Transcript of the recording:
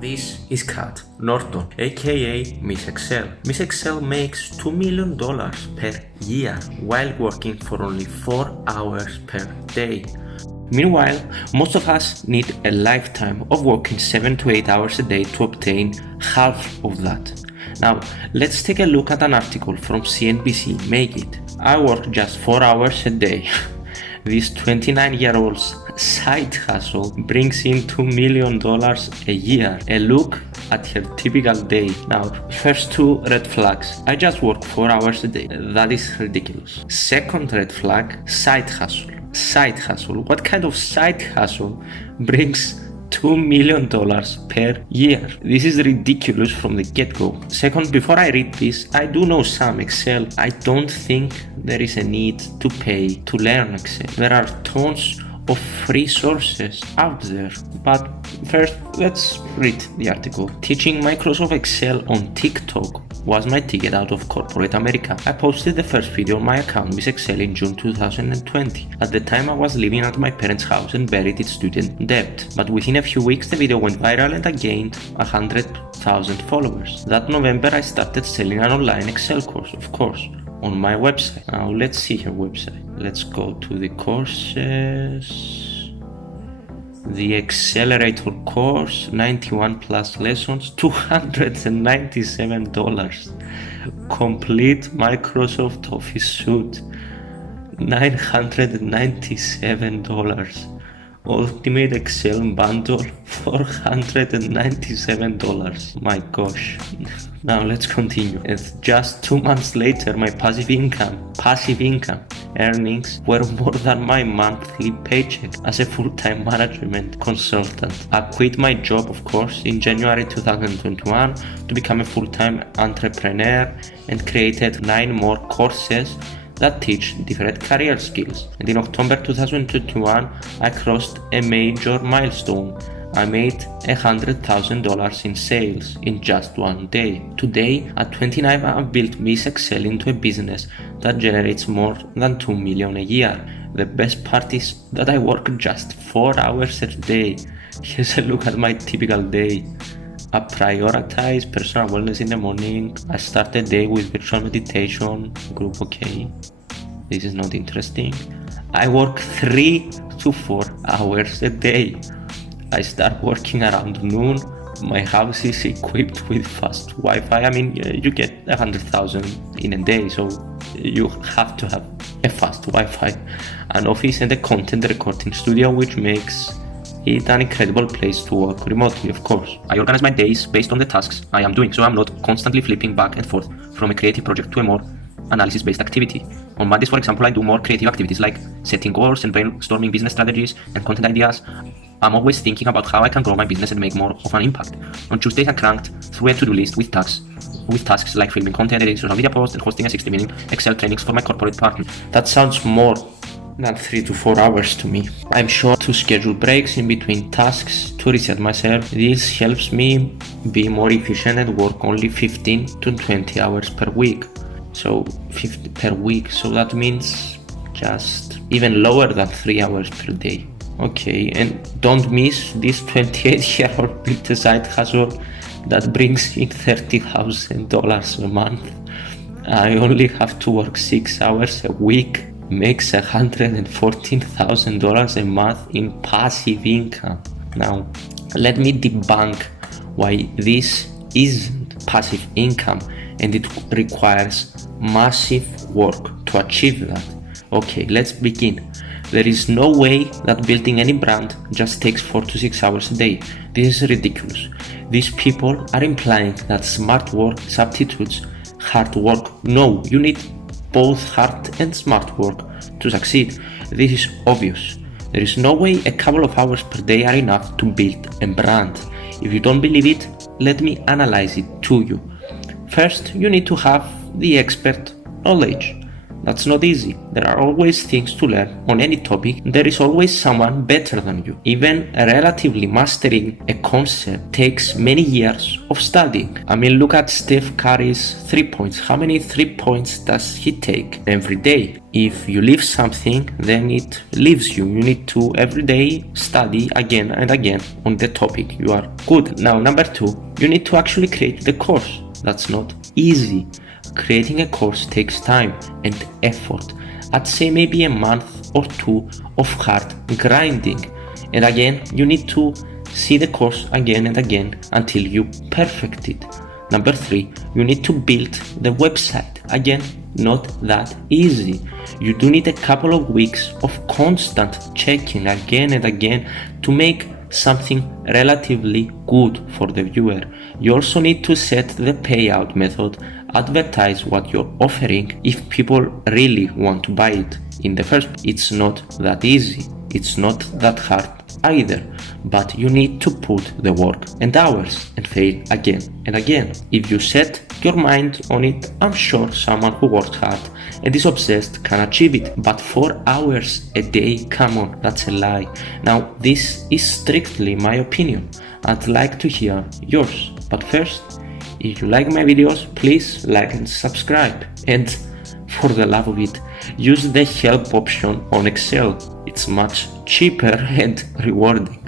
This is Kat, Norton, aka Miss Excel. Miss Excel makes $2 million per year while working for only 4 hours per day. Meanwhile, most of us need a lifetime of working 7 to 8 hours a day to obtain half of that. Now, let's take a look at an article from CNBC MAKE IT. I work just 4 hours a day. This 29-year-old's side hustle brings in $2 million a year. A look at her typical day. Now, first 2 red flags. I just work 4 hours a day. That is ridiculous. Second red flag, side hustle. Side hustle. What kind of side hustle brings $2 million per year? This is ridiculous from the get-go. Second, before I read this, I do know some Excel. I don't think there is a need to pay to learn Excel. There are tons of free sources out there. But first, let's read the article. Teaching Microsoft Excel on TikTok was my ticket out of corporate America. I posted the first video on my account Miss Excel in June 2020. At the time I was living at my parents' house and buried in student debt. But within a few weeks the video went viral and I gained 100,000 followers. That November I started selling an online Excel course, of course, on my website. Now let's see her website. Let's go to the courses. The Accelerator course, 91 plus lessons, $297. Complete Microsoft Office suite, $997. Ultimate Excel bundle, $497. My gosh. Now let's continue. It's just 2 months later, my passive income earnings were more than my monthly paycheck as a full-time management consultant. I quit my job, of course, in January 2021 to become a full-time entrepreneur and created 9 more courses that teach different career skills. And in October 2021, I crossed a major milestone. I made $100,000 in sales in just 1 day. Today, at 29, I've built Miss Excel into a business that generates more than $2 million a year. The best part is that I work just 4 hours a day. Here's a look at my typical day. I prioritize personal wellness in the morning. I start the day with virtual meditation. Group OK. This is not interesting. I work 3 to 4 hours a day. I start working around noon. My house is equipped with fast Wi-Fi. I mean, you get 100,000 in a day, so you have to have a fast Wi-Fi, an office and a content recording studio, which makes it an incredible place to work remotely, of course. I organize my days based on the tasks I am doing, so I'm not constantly flipping back and forth from a creative project to a more analysis-based activity. On Mondays, for example, I do more creative activities like setting goals and brainstorming business strategies and content ideas. I'm always thinking about how I can grow my business and make more of an impact. On Tuesdays, I cranked through a to-do list with tasks like filming content, editing social media posts, and hosting a 60-minute Excel trainings for my corporate partner. That sounds more than 3 to 4 hours to me. I'm sure to schedule breaks in between tasks to reset myself. This helps me be more efficient and work only 15 to 20 hours per week. So 50 per week, so that means just even lower than 3 hours per day. Okay, and don't miss this 28-year-old built a side hustle that brings in $30,000 a month. I only have to work 6 hours a week, makes $114,000 a month in passive income. Now, let me debunk why this isn't passive income and it requires massive work to achieve that. Okay, let's begin. There is no way that building any brand just takes 4 to 6 hours a day. This is ridiculous. These people are implying that smart work substitutes hard work. No, you need both hard and smart work to succeed. This is obvious. There is no way a couple of hours per day are enough to build a brand. If you don't believe it, let me analyze it to you. First, you need to have the expert knowledge. That's not easy. There are always things to learn on any topic. There is always someone better than you. Even relatively mastering a concept takes many years of studying. I mean, look at Steph Curry's 3 points. How many 3 points does he take every day? If you leave something, then it leaves you. You need to every day study again and again on the topic you are good. Now, number 2, you need to actually create the course. That's not easy. Creating a course takes time and effort. I'd say maybe a month or 2 of hard grinding. And again, you need to see the course again and again until you perfect it. Number 3, you need to build the website. Again, not that easy. You do need a couple of weeks of constant checking again and again to make something relatively good for the viewer. You also need to set the payout method, advertise what you're offering if people really want to buy it. In the first, it's not that easy. It's not that hard either, but you need to put the work and hours and fail again and again. If you set your mind on it, I'm sure someone who works hard and is obsessed can achieve it. But 4 hours a day, come on, that's a lie. Now, this is strictly my opinion. I'd like to hear yours. But first, if you like my videos, please like and subscribe. And for the love of it, use the help option on Excel. It's much cheaper and rewarding.